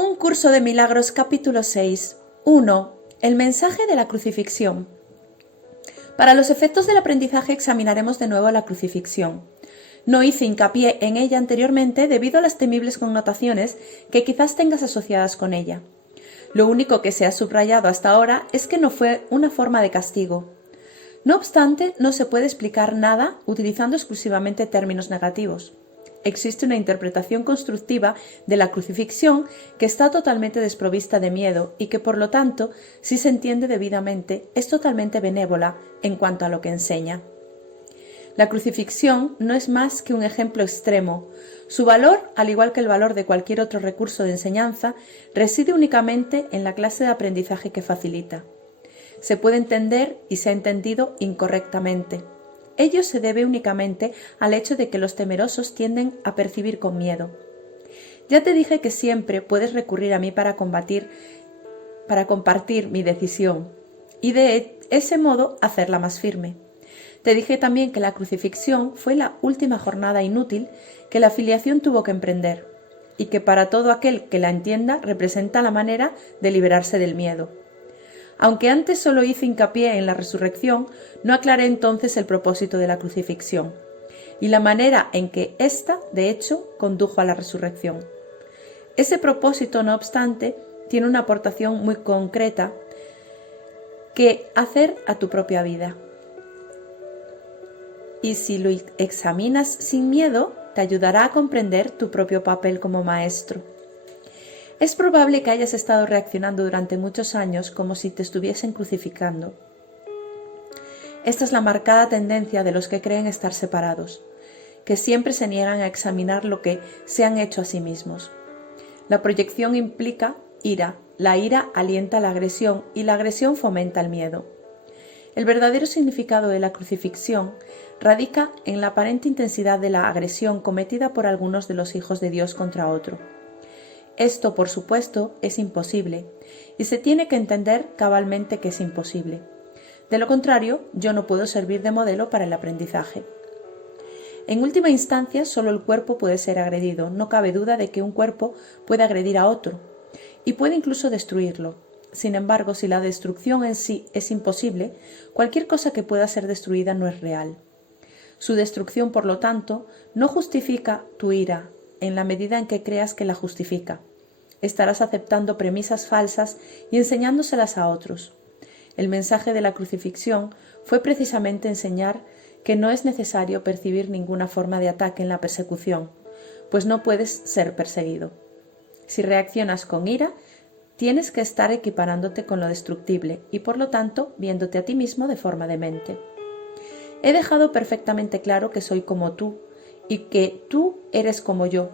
Un curso de milagros, capítulo 6. 1. El mensaje de la crucifixión. Para los efectos del aprendizaje examinaremos de nuevo la crucifixión. No hice hincapié en ella anteriormente debido a las temibles connotaciones que quizás tengas asociadas con ella. Lo único que se ha subrayado hasta ahora es que no fue una forma de castigo. No obstante, no se puede explicar nada utilizando exclusivamente términos negativos. Existe una interpretación constructiva de la crucifixión que está totalmente desprovista de miedo y que, por lo tanto, si se entiende debidamente, es totalmente benévola en cuanto a lo que enseña. La crucifixión no es más que un ejemplo extremo. Su valor, al igual que el valor de cualquier otro recurso de enseñanza, reside únicamente en la clase de aprendizaje que facilita. Se puede entender y se ha entendido incorrectamente. Ello se debe únicamente al hecho de que los temerosos tienden a percibir con miedo. Ya te dije que siempre puedes recurrir a mí para compartir mi decisión y de ese modo hacerla más firme. Te dije también que la crucifixión fue la última jornada inútil que la filiación tuvo que emprender y que para todo aquel que la entienda representa la manera de liberarse del miedo. Aunque antes solo hice hincapié en la resurrección, no aclaré entonces el propósito de la crucifixión y la manera en que ésta, de hecho, condujo a la resurrección. Ese propósito, no obstante, tiene una aportación muy concreta que hacer a tu propia vida. Y si lo examinas sin miedo, te ayudará a comprender tu propio papel como maestro. Es probable que hayas estado reaccionando durante muchos años como si te estuviesen crucificando. Esta es la marcada tendencia de los que creen estar separados, que siempre se niegan a examinar lo que se han hecho a sí mismos. La proyección implica ira, la ira alienta la agresión y la agresión fomenta el miedo. El verdadero significado de la crucifixión radica en la aparente intensidad de la agresión cometida por algunos de los hijos de Dios contra otro. Esto, por supuesto, es imposible, y se tiene que entender cabalmente que es imposible. De lo contrario, yo no puedo servir de modelo para el aprendizaje. En última instancia, solo el cuerpo puede ser agredido. No cabe duda de que un cuerpo puede agredir a otro, y puede incluso destruirlo. Sin embargo, si la destrucción en sí es imposible, cualquier cosa que pueda ser destruida no es real. Su destrucción, por lo tanto, no justifica tu ira, en la medida en que creas que la justifica. Estarás aceptando premisas falsas y enseñándoselas a otros. El mensaje de la crucifixión fue precisamente enseñar que no es necesario percibir ninguna forma de ataque en la persecución, pues no puedes ser perseguido. Si reaccionas con ira, tienes que estar equiparándote con lo destructible y, por lo tanto, viéndote a ti mismo de forma demente. He dejado perfectamente claro que soy como tú y que tú eres como yo,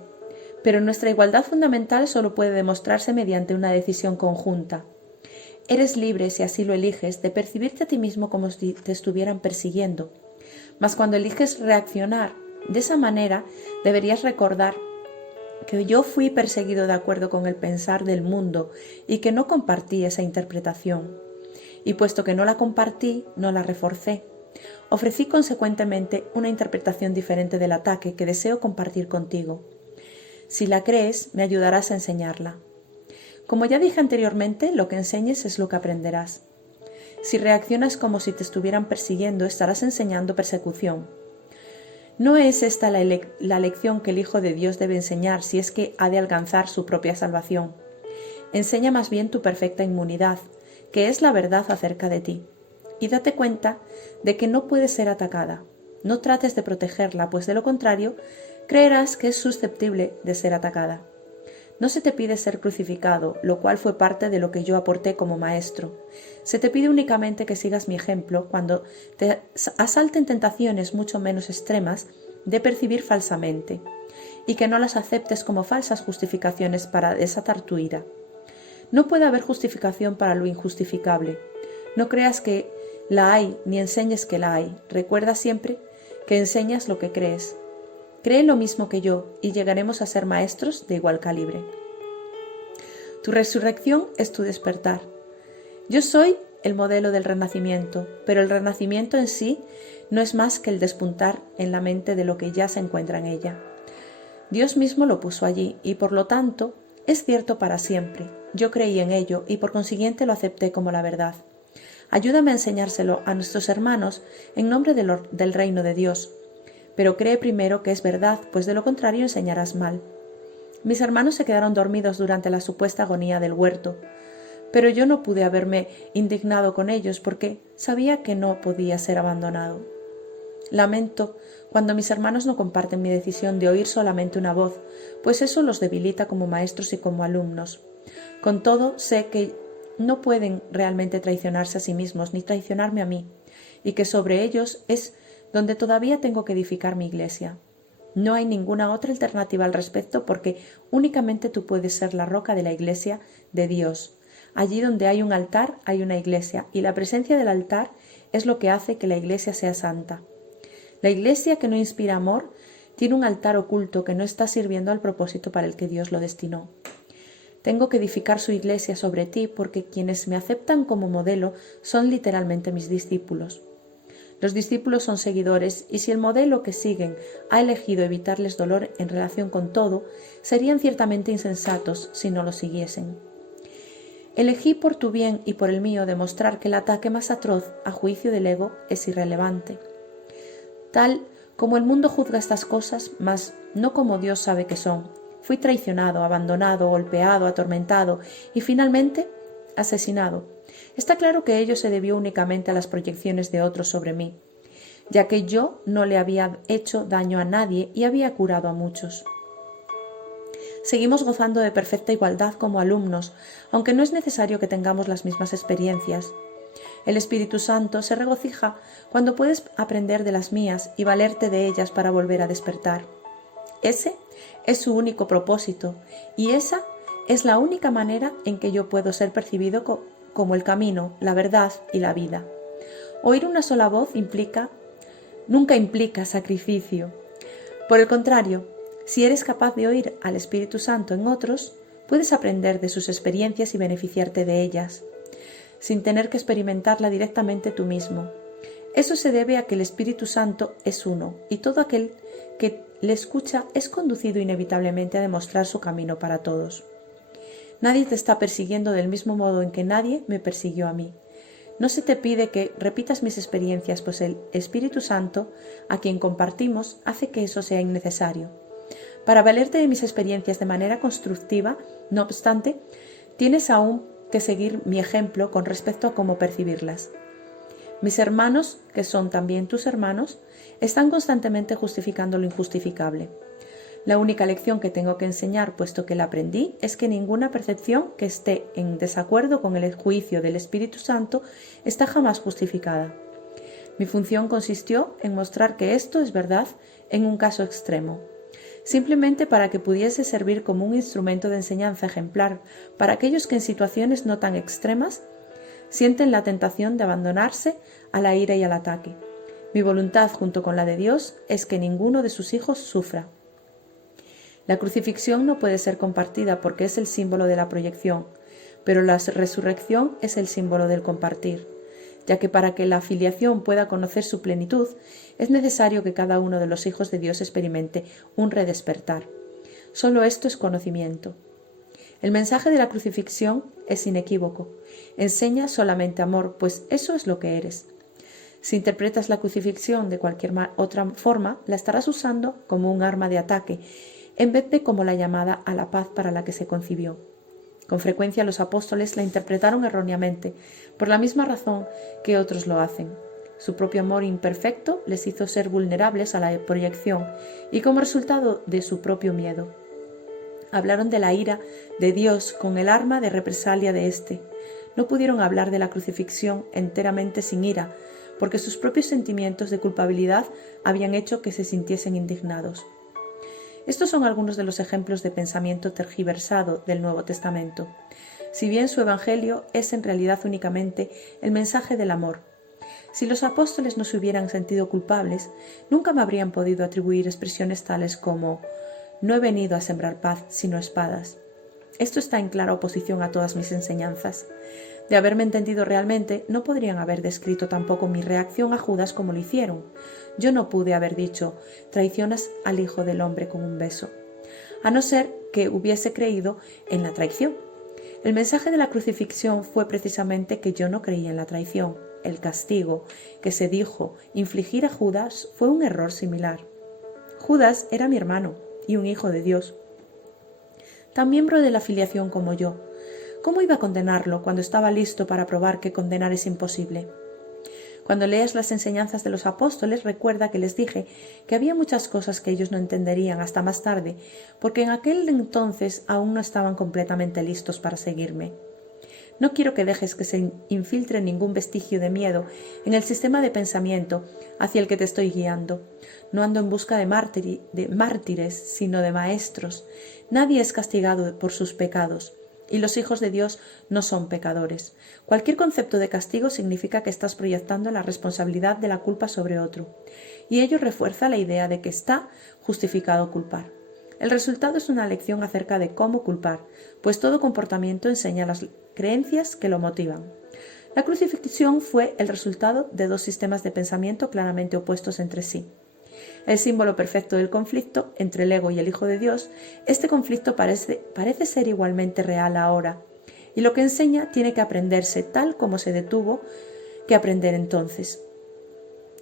pero nuestra igualdad fundamental solo puede demostrarse mediante una decisión conjunta. Eres libre, si así lo eliges, de percibirte a ti mismo como si te estuvieran persiguiendo, mas cuando eliges reaccionar de esa manera, deberías recordar que yo fui perseguido de acuerdo con el pensar del mundo y que no compartí esa interpretación. Y puesto que no la compartí, no la reforcé. Ofrecí consecuentemente una interpretación diferente del ataque que deseo compartir contigo. Si la crees, me ayudarás a enseñarla. Como ya dije anteriormente, lo que enseñes es lo que aprenderás. Si reaccionas como si te estuvieran persiguiendo, estarás enseñando persecución. No es esta la lección que el Hijo de Dios debe enseñar si es que ha de alcanzar su propia salvación. Enseña más bien tu perfecta inmunidad, que es la verdad acerca de ti. Y date cuenta de que no puede ser atacada. No trates de protegerla, pues de lo contrario, creerás que es susceptible de ser atacada. No se te pide ser crucificado, lo cual fue parte de lo que yo aporté como maestro. Se te pide únicamente que sigas mi ejemplo cuando te asalten tentaciones mucho menos extremas de percibir falsamente, y que no las aceptes como falsas justificaciones para desatar tu ira. No puede haber justificación para lo injustificable. No creas que la hay, ni enseñes que la hay. Recuerda siempre que enseñas lo que crees. Cree lo mismo que yo y llegaremos a ser maestros de igual calibre. Tu resurrección es tu despertar. Yo soy el modelo del renacimiento, pero el renacimiento en sí no es más que el despuntar en la mente de lo que ya se encuentra en ella. Dios mismo lo puso allí y por lo tanto es cierto para siempre. Yo creí en ello y por consiguiente lo acepté como la verdad. Ayúdame a enseñárselo a nuestros hermanos en nombre del reino de Dios. Pero cree primero que es verdad, pues de lo contrario enseñarás mal. Mis hermanos se quedaron dormidos durante la supuesta agonía del huerto, pero yo no pude haberme indignado con ellos porque sabía que no podía ser abandonado. Lamento cuando mis hermanos no comparten mi decisión de oír solamente una voz, pues eso los debilita como maestros y como alumnos. Con todo, sé que no pueden realmente traicionarse a sí mismos ni traicionarme a mí, y que sobre ellos es donde todavía tengo que edificar mi iglesia. No hay ninguna otra alternativa al respecto porque únicamente tú puedes ser la roca de la iglesia de Dios. Allí donde hay un altar hay una iglesia, y la presencia del altar es lo que hace que la iglesia sea santa. La iglesia que no inspira amor tiene un altar oculto que no está sirviendo al propósito para el que Dios lo destinó. Tengo que edificar su iglesia sobre ti porque quienes me aceptan como modelo son literalmente mis discípulos. Los discípulos son seguidores y si el modelo que siguen ha elegido evitarles dolor en relación con todo, serían ciertamente insensatos si no lo siguiesen. Elegí por tu bien y por el mío demostrar que el ataque más atroz a juicio del ego es irrelevante. Tal como el mundo juzga estas cosas, mas no como Dios sabe que son. Fui traicionado, abandonado, golpeado, atormentado y finalmente asesinado. Está claro que ello se debió únicamente a las proyecciones de otros sobre mí, ya que yo no le había hecho daño a nadie y había curado a muchos. Seguimos gozando de perfecta igualdad como alumnos, aunque no es necesario que tengamos las mismas experiencias. El Espíritu Santo se regocija cuando puedes aprender de las mías y valerte de ellas para volver a despertar. Ese es su único propósito y esa es la única manera en que yo puedo ser percibido como el camino, la verdad y la vida. Oír una sola voz nunca implica sacrificio. Por el contrario, si eres capaz de oír al Espíritu Santo en otros, puedes aprender de sus experiencias y beneficiarte de ellas, sin tener que experimentarla directamente tú mismo. Eso se debe a que el Espíritu Santo es uno, y todo aquel que le escucha es conducido inevitablemente a demostrar su camino para todos. Nadie te está persiguiendo del mismo modo en que nadie me persiguió a mí. No se te pide que repitas mis experiencias, pues el Espíritu Santo, a quien compartimos, hace que eso sea innecesario. Para valerte de mis experiencias de manera constructiva, no obstante, tienes aún que seguir mi ejemplo con respecto a cómo percibirlas. Mis hermanos, que son también tus hermanos, están constantemente justificando lo injustificable. La única lección que tengo que enseñar, puesto que la aprendí, es que ninguna percepción que esté en desacuerdo con el juicio del Espíritu Santo está jamás justificada. Mi función consistió en mostrar que esto es verdad en un caso extremo, simplemente para que pudiese servir como un instrumento de enseñanza ejemplar para aquellos que en situaciones no tan extremas sienten la tentación de abandonarse a la ira y al ataque. Mi voluntad, junto con la de Dios, es que ninguno de sus hijos sufra. La crucifixión no puede ser compartida porque es el símbolo de la proyección, pero la resurrección es el símbolo del compartir, ya que para que la filiación pueda conocer su plenitud, es necesario que cada uno de los hijos de Dios experimente un redespertar. Solo esto es conocimiento. El mensaje de la crucifixión es inequívoco. Enseña solamente amor, pues eso es lo que eres. Si interpretas la crucifixión de cualquier otra forma, la estarás usando como un arma de ataque, en vez de como la llamada a la paz para la que se concibió. Con frecuencia los apóstoles la interpretaron erróneamente, por la misma razón que otros lo hacen. Su propio amor imperfecto les hizo ser vulnerables a la proyección y como resultado de su propio miedo. Hablaron de la ira de Dios con el arma de represalia de éste. No pudieron hablar de la crucifixión enteramente sin ira, porque sus propios sentimientos de culpabilidad habían hecho que se sintiesen indignados. Estos son algunos de los ejemplos de pensamiento tergiversado del Nuevo Testamento, si bien su evangelio es en realidad únicamente el mensaje del amor. Si los apóstoles no se hubieran sentido culpables, nunca me habrían podido atribuir expresiones tales como «No he venido a sembrar paz, sino espadas». Esto está en clara oposición a todas mis enseñanzas. De haberme entendido realmente, no podrían haber descrito tampoco mi reacción a Judas como lo hicieron. Yo no pude haber dicho, traicionas al Hijo del Hombre con un beso. a no ser que hubiese creído en la traición. El mensaje de la crucifixión fue precisamente que yo no creía en la traición. El castigo que se dijo infligir a Judas fue un error similar. Judas era mi hermano y un hijo de Dios, tan miembro de la filiación como yo. ¿Cómo iba a condenarlo cuando estaba listo para probar que condenar es imposible? Cuando leas las enseñanzas de los apóstoles, recuerda que les dije que había muchas cosas que ellos no entenderían hasta más tarde, porque en aquel entonces aún no estaban completamente listos para seguirme. No quiero que dejes que se infiltre ningún vestigio de miedo en el sistema de pensamiento hacia el que te estoy guiando. No ando en busca de mártires, sino de maestros. Nadie es castigado por sus pecados, y los hijos de Dios no son pecadores. Cualquier concepto de castigo significa que estás proyectando la responsabilidad de la culpa sobre otro, y ello refuerza la idea de que está justificado culpar. El resultado es una lección acerca de cómo culpar, pues todo comportamiento enseña las creencias que lo motivan. La crucifixión fue el resultado de dos sistemas de pensamiento claramente opuestos entre sí. El símbolo perfecto del conflicto entre el ego y el Hijo de Dios, este conflicto parece ser igualmente real ahora, y lo que enseña tiene que aprenderse tal como se detuvo que aprender entonces.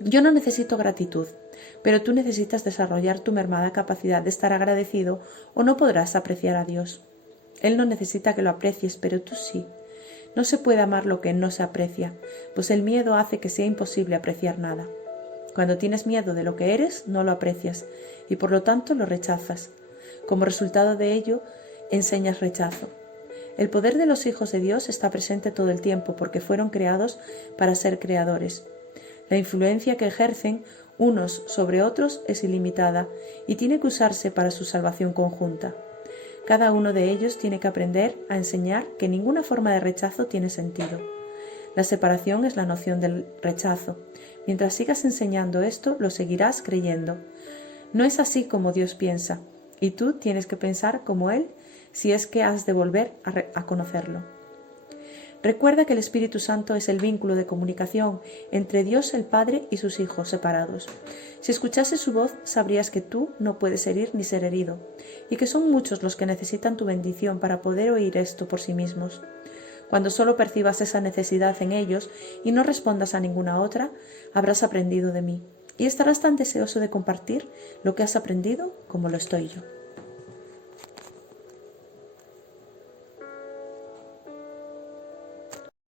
Yo no necesito gratitud, pero tú necesitas desarrollar tu mermada capacidad de estar agradecido o no podrás apreciar a Dios. Él no necesita que lo aprecies, pero tú sí. No se puede amar lo que no se aprecia, pues el miedo hace que sea imposible apreciar nada. Cuando tienes miedo de lo que eres, no lo aprecias y por lo tanto lo rechazas. Como resultado de ello, enseñas rechazo. El poder de los hijos de Dios está presente todo el tiempo porque fueron creados para ser creadores. La influencia que ejercen unos sobre otros es ilimitada y tiene que usarse para su salvación conjunta. Cada uno de ellos tiene que aprender a enseñar que ninguna forma de rechazo tiene sentido. La separación es la noción del rechazo. Mientras sigas enseñando esto, lo seguirás creyendo. No es así como Dios piensa, y tú tienes que pensar como Él si es que has de volver a conocerlo. Recuerda que el Espíritu Santo es el vínculo de comunicación entre Dios el Padre y sus hijos separados. Si escuchases su voz, sabrías que tú no puedes herir ni ser herido, y que son muchos los que necesitan tu bendición para poder oír esto por sí mismos. Cuando solo percibas esa necesidad en ellos y no respondas a ninguna otra, habrás aprendido de mí, y estarás tan deseoso de compartir lo que has aprendido como lo estoy yo.